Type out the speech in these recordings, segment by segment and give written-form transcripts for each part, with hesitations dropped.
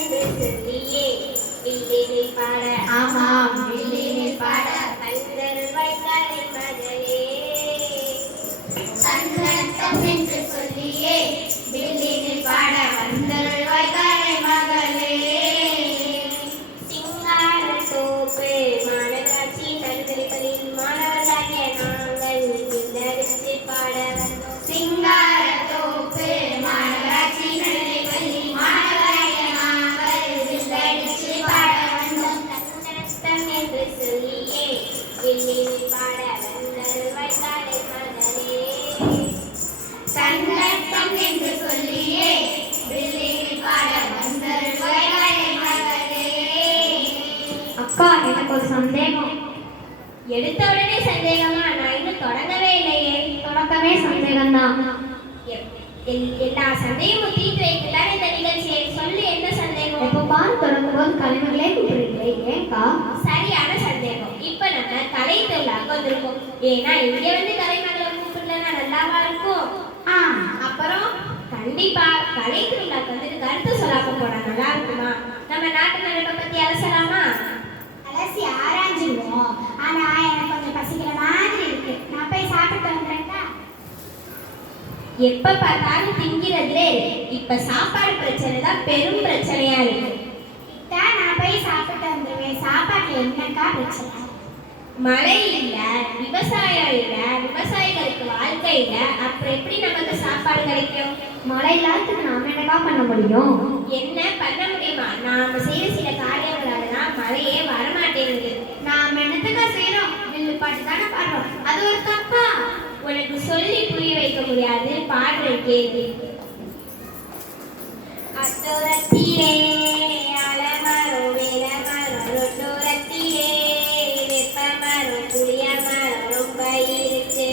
என்று சொல்லியே வில்லினில் பாட ஆமாம் வில்லினில் பாட வந்தருள்வாய் கலை மகளே சன்னத்தம் என்று சொல்லியே வில்லினில் பாட வந்தருள்வாய் கலை மகளே சிங்கார தோப்பு மாநகராட்சி தனித்தளிப்பதில் மாணவர்களாகிய நாங்கள் வில்லடித்து பாட வந்தோம். சிங்கார தோப்பு மாநகராட்சி நடுநிலைப்பள்ளி மாணவராகிய நாங்கள் வில்லடித்து பாட வந்தோம். சன்னத்தம் என்று சொல்லியே வில்லினில் பாட வந்தருள்வாய் கலை மகளே சன்னத்தம் என்று சொல்லியே வில்லினில் பாட வந்தருள்வாய் கலை மகளே. அக்கா, எனக்கு ஒரு சந்தேகம். எடுத்த உடனே சந்தேகமா? நான் இன்னும் தொடங்கவே இல்லையே. தொடக்கமே சந்தேகம்தான். எல்லா சந்தேகமும் தீர்த்து வைக்கலான்னு இந்த நிகழ்ச்சியை சொல்லி என்ன சந்தேகம்? எப்ப பாரு தொடங்கும்போது கலைஞர்களே கூப்பிடுறீங்களே, ஏன்க்கா? சரியான சந்தேகம். இப்ப நம்ம கலை திருவிழாக்கு வந்திருக்கோம். ஏன்னா இங்க வந்து கலைமகளை கூப்பிடலன்னா நல்லாவா இருக்கும்? அப்புறம் கண்டிப்பா கலை திருவிழாக்கு வந்துட்டு கருத்து சொல்லாம போனா நல்லா இருக்குமா? நம்ம நாட்டு நடப்பை பத்தி அலசலாமா? அலசி ஆராய்ஞ்சிருவோம். ஆனா எனக்கு கொஞ்சம் பசிக்கிற மாதிரி இருக்கு. நான் போய் சாப்பிட்டு வந்துடுறேன்க்கா. எப்ப பார்த்தாலும் திங்கிறதுலே இருக்கு. இப்ப சாப்பாடு பிரச்சனை தான் பெரும் பிரச்சனையா இருக்கு. நான் போய் சாப்பிட்டு வந்துடுவேன். சாப்பாட்டுல என்னக்கா பிரச்சனை? மழை இல்ல, விவசாயம் இல்ல, விவசாயிகளுக்கு வாழ்க்கை இல்ல, அப்புறம் எப்படி நமக்கு சாப்பாடு கிடைக்கும்? மழை இல்லாததுக்கு நாம என்னக்கா பண்ண முடியும்? என்ன பண்ண முடியுமா? நாம செய்யற சில காரியங்களால தான் மழையே வரமாட்டேங்குது. நாம என்னத்துக்கா செய்யறோம்? வில்லு பாட்டு தானே பாடுறோம். அது ஒரு தப்பா? உனக்கு சொல்லி புரிய வைக்க முடியாது. பாடுற கேள்வி. அத்தோரத்திலே அலமரம் வேலமரம் ரொட்டோரத்திலே வெப்பமரம் புளியமரம் ரொம்ப இருக்கு.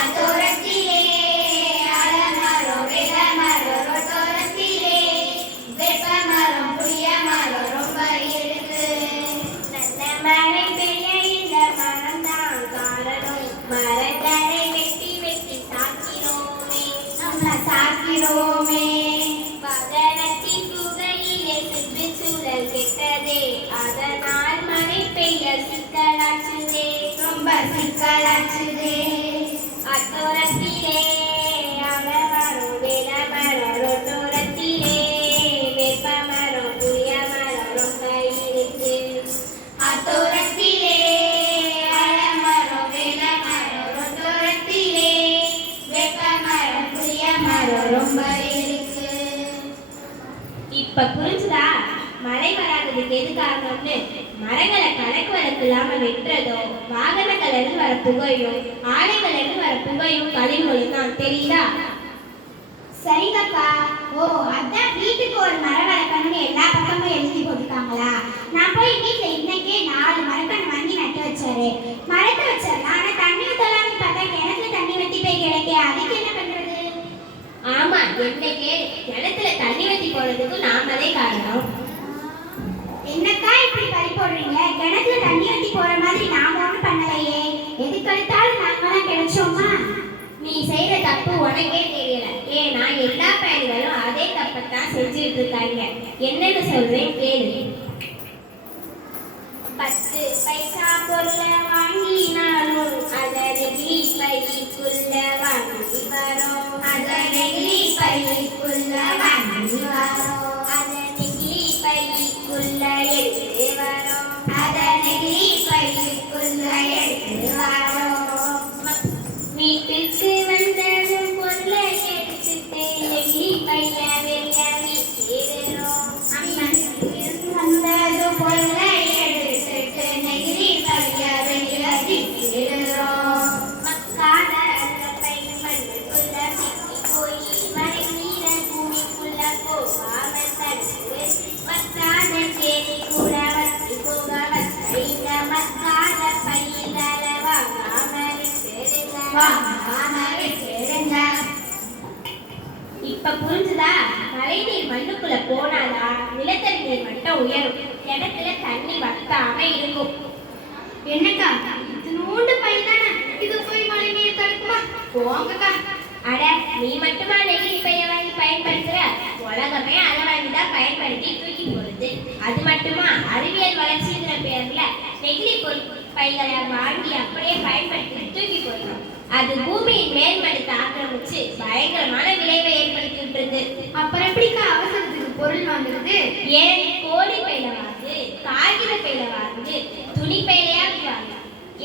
அதோரத்திலே அலமரம் வேலமரம் ரொட்டோரத்திலே வேப்பமரம் புளியமரம் ரொம்ப இருக்கு. நல்ல மழை பெய்ய இந்த மரம் தான் காரணம். மரங்களை வெட்டி வெட்டி சாக்கிறோமே. நம்ம சாக்கிறோமே. பகரத்தின் புகையிலே சுற்றுச்சூழல் கெட்டதே. அதனால் மழை பெய்ய சிக்கலாச்சுதே. ரொம்ப சிக்கலாச்சுதே. அத்தோரத்திலே அலமரம் வேலமரம் ரொட்டோரத்திலே வேப்பமரம் புளியமரம் ரொம்ப இருக்கு. அதோரத்திலே அலமரம் வேலமரம் ரொட்டோரத்திலே வேப்பமரம் புளியமரம் ரொம்ப இருக்கு. இப்ப புரிஞ்சுதா மழை வராததுக்கு எது காரணம்னு? மரங்களை கணக்கு வழக்கு இல்லாம வெட்டுறதோ, வாகனங்கள்ல இருந்து வர புகையும், ஆலைகள்ல இருந்து வர புகையும் கழிவுகளும் தான். தெரியுதா? சரிங்கக்கா. ஓ, அதான் வீட்டுக்கு ஒரு மரம் வளர்க்கணும்னு எல்லா பக்கமும் எழுதி போட்டுருக்காங்களா? நான் போய் வீட்டுல இன்னைக்கே 4 மரக்கன்று வாங்கி நட்டு வச்சாரு. மரத்தை வச்சிடலாம். ஆனா தண்ணி ஊத்தலாம்னு பார்த்தா கிணத்துல தண்ணி வத்தி போய் கிடைக்க. அதுக்கு என்ன பண்றது? ஆமா, என்னைக்கே கிணத்துல தண்ணி வத்தி போனதுக்கு நாமளே காரணம். என்னக்கா இப்படி பறி போடுறீங்க? கிணத்துல தண்ணி வத்தி போற மாதிரி நாம ஒண்ணும் பண்ணலையே. எதுக்கு எடுத்தாலும் நாம தான் கிடைச்சோமா? நீ செய்யற தப்பு உனக்கே தெரியல. ஏன்னா எல்லா பயணிகளும் அதே தப்பத்தான் செஞ்சுட்டு இருக்காங்க. என்னன்னு சொல்றேன் கேளு. 10 பைசா பொருளை வாங்கினாலும் அதனை பைக்குள்ள வாங்கி வரோம். அதனை பைக்குள்ள வாங்கி வரோம். அதனை பைக்குள்ள எடுத்து வரோம். அதனை பைக்குள்ள எடுத்து வரோம். வீட்டுக்கு வந்ததும் பொருளை எடுத்துட்டு நெகிழி பைய வெளிய வீசிடுறோம். வந்தது பொருளை எடுத்துட்டு நெகிழி பைய வெளிய வீசிடுறோம். மக்காத அந்த பை மண்ணுக்குள்ள சிக்கி போய் மழை நீர பூமிக்குள்ள போகாம தடுத்து மக்காத தேடி கூட வத்தி போக வச்ச இந்த மக்காத பையில வாங்காம விட்டுடுங்க. இப்ப புரிஞ்சுதா? மழைநீர் மண்ணுக்குள்ள போனாதான் நிலத்தடி நீர் மட்டம் உயரும். கிணத்துல தண்ணி வத்தாம இருக்கும். என்னக்கா, இத்தினூண்டு பையதானே, இது போய் மழை நீர் தடுக்குமா? போங்கக்கா. அட, நீ மட்டுமா நெகிழி பைய வாங்கி பயன்படுத்துற? உலகமே அதை வாங்கி தான் பயன்படுத்தி அது மட்டுமா அறிவியல் வளர்ச்சிங்கிற பேர்ல நெகிழி பைகளை வாங்கி அப்படியே பயன்படுத்தி தூக்கி போயிடும். அது பூமியின் மேல்மட்டத்தை ஆக்கிரமிச்சு பயங்கரமான விளைவை ஏற்படுத்தி விட்டுருது. அப்புறம் எப்படிக்கா அவசரத்துக்கு பொருள் வாங்குறது? ஏன் கோழி பையில வாங்கு, காகித பையில வாங்கு, துணி பையிலையாவது வாங்கு.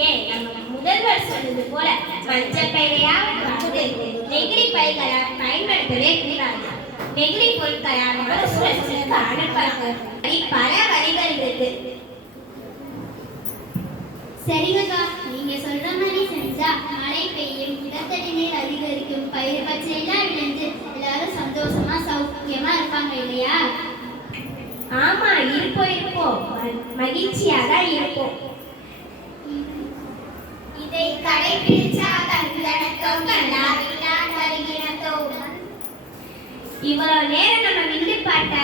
ஏன் நம்ம முதல்வர் சொன்னது போல மஞ்சள் பையிலையாவது வாங்கு. நெகிழி பைகளை பயன்படுத்தவே கூடாது. நெகிழி பொருட்களான சுழற்சிக்கு அனுப்பாங்க. பல வழிகள் இருக்கு. சரிங்கக்கா, நீங்க சொல்ற மாதிரி செஞ்சா மழை பெய்யும், நிலத்தடி நீர் அதிகரிக்கும், பயிர் பச்சையெல்லாம் விளைஞ்சு எல்லாரும் சந்தோஷமா சௌக்கியமா இருப்பாங்க இல்லையா? ஆமா, இருப்போம். மகிழ்ச்சியா தான் இருப்போம். இதை கடைபிடிச்சா தங்கணக்கம் எல்லாரிடம் வருகிறதோ. இவ்வளவு நேரம் நம்ம வில்லு பாட்ட